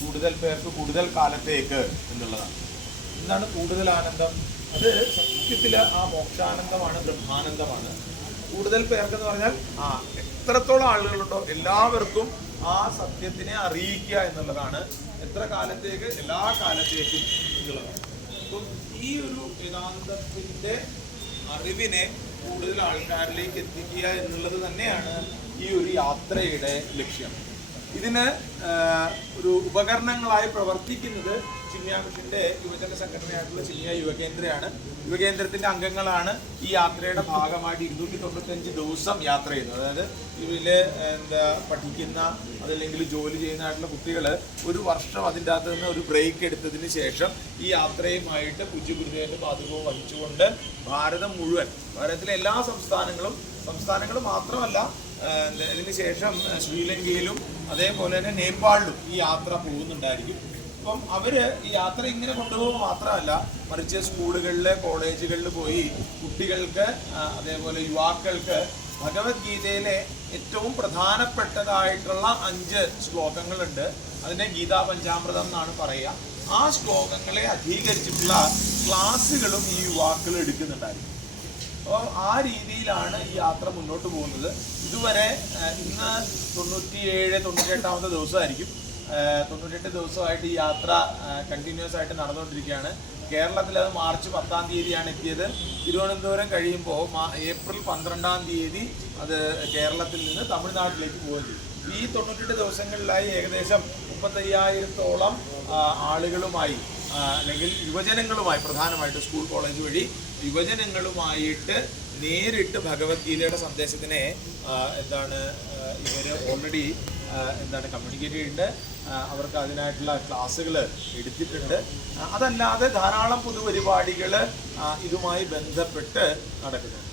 കൂടുതൽ പേർക്ക് കൂടുതൽ കാലത്തേക്ക് എന്നുള്ളതാണ്. എന്താണ് കൂടുതൽ ആനന്ദം? അത് സത്യത്തിൽ ആ മോക്ഷാനന്ദമാണ്, ബ്രഹ്മാനന്ദമാണ്. കൂടുതൽ പേർക്ക് എന്ന് പറഞ്ഞാൽ എത്രത്തോളം ആളുകളുണ്ടോ എല്ലാവർക്കും ആ സത്യത്തിനെ അറിയിക്കുക എന്നുള്ളതാണ്. എത്ര കാലത്തേക്ക്? എല്ലാ കാലത്തേക്കും എന്നുള്ളതാണ്. അപ്പം ഈ ഒരു വേദാന്തത്തിന്റെ അറിവിനെ കൂടുതൽ ആൾക്കാരിലേക്ക് എത്തിക്കുക എന്നുള്ളത് തന്നെയാണ് ഈ ഒരു യാത്രയുടെ ലക്ഷ്യം. ഇതിന് ഒരു ഉപകരണങ്ങളായി പ്രവർത്തിക്കുന്നത് ചിന്മയ മിഷന്റെ യുവജന സംഘടനയായിട്ടുള്ള ചിന്മയ യുവകേന്ദ്രയാണ്. യുവകേന്ദ്രത്തിന്റെ അംഗങ്ങളാണ് ഈ യാത്രയുടെ ഭാഗമായിട്ട് 295 ദിവസം യാത്ര ചെയ്യുന്നത്. അതായത് ഇതില് പഠിക്കുന്ന അതല്ലെങ്കിൽ ജോലി ചെയ്യുന്നതായിട്ടുള്ള കുട്ടികൾ ഒരു വർഷം അതിൻ്റെ അകത്ത് നിന്ന് ഒരു ബ്രേക്ക് എടുത്തതിന് ശേഷം ഈ യാത്രയുമായിട്ട് പൂജ്യ ഗുരുദേവന്റെ പാദുകവും വഹിച്ചുകൊണ്ട് ഭാരതം മുഴുവൻ, ഭാരതത്തിലെ എല്ലാ സംസ്ഥാനങ്ങളും മാത്രമല്ല, ഇതിന് ശേഷം ശ്രീലങ്കയിലും അതേപോലെ തന്നെ നേപ്പാളിലും ഈ യാത്ര പോകുന്നുണ്ടായിരിക്കും. അപ്പം അവര് ഈ യാത്ര ഇങ്ങനെ കൊണ്ടുപോകുക മാത്രമല്ല, മറിച്ച് സ്കൂളുകളിൽ, കോളേജുകളിൽ പോയി കുട്ടികൾക്ക് അതേപോലെ യുവാക്കൾക്ക് ഭഗവത്ഗീതയിലെ ഏറ്റവും പ്രധാനപ്പെട്ടതായിട്ടുള്ള 5 ശ്ലോകങ്ങളുണ്ട്. അതിനെ ഗീതാ പഞ്ചാമൃതം എന്നാണ് പറയുക. ആ ശ്ലോകങ്ങളെ അധീകരിച്ചിട്ടുള്ള ക്ലാസ്സുകളും ഈ യുവാക്കൾ എടുക്കുന്നുണ്ടായിരിക്കും. അപ്പോൾ ആ രീതിയിലാണ് ഈ യാത്ര മുന്നോട്ട് പോകുന്നത്. ഇതുവരെ ഇന്ന് 98-ാമത്തെ ദിവസമായിരിക്കും. 98 ദിവസമായിട്ട് ഈ യാത്ര കണ്ടിന്യൂസ് ആയിട്ട് നടന്നുകൊണ്ടിരിക്കുകയാണ്. കേരളത്തിൽ അത് മാർച്ച് 10-ാം തീയതിയാണ് എത്തിയത്. തിരുവനന്തപുരം കഴിയുമ്പോൾ ഏപ്രിൽ 12-ാം തീയതി അത് കേരളത്തിൽ നിന്ന് തമിഴ്നാട്ടിലേക്ക് പോവുകയും ചെയ്തു. ഈ 98 ദിവസങ്ങളിലായി ഏകദേശം 35,000-ഓളം ആളുകളുമായി അല്ലെങ്കിൽ യുവജനങ്ങളുമായി, പ്രധാനമായിട്ട് സ്കൂൾ കോളേജ് വഴി യുവജനങ്ങളുമായിട്ട് നേരിട്ട് ഭഗവത്ഗീതയുടെ സന്ദേശത്തിനെ ഇവർ ഓൾറെഡി കമ്മ്യൂണിക്കേറ്റ് ചെയ്യുന്നുണ്ട്. അവർക്ക് അതിനായിട്ടുള്ള ക്ലാസ്സുകൾ എടുത്തിട്ടുണ്ട്. അതല്ലാതെ ധാരാളം പൊതുപരിപാടികൾ ഇതുമായി ബന്ധപ്പെട്ട് നടക്കുന്നുണ്ട്.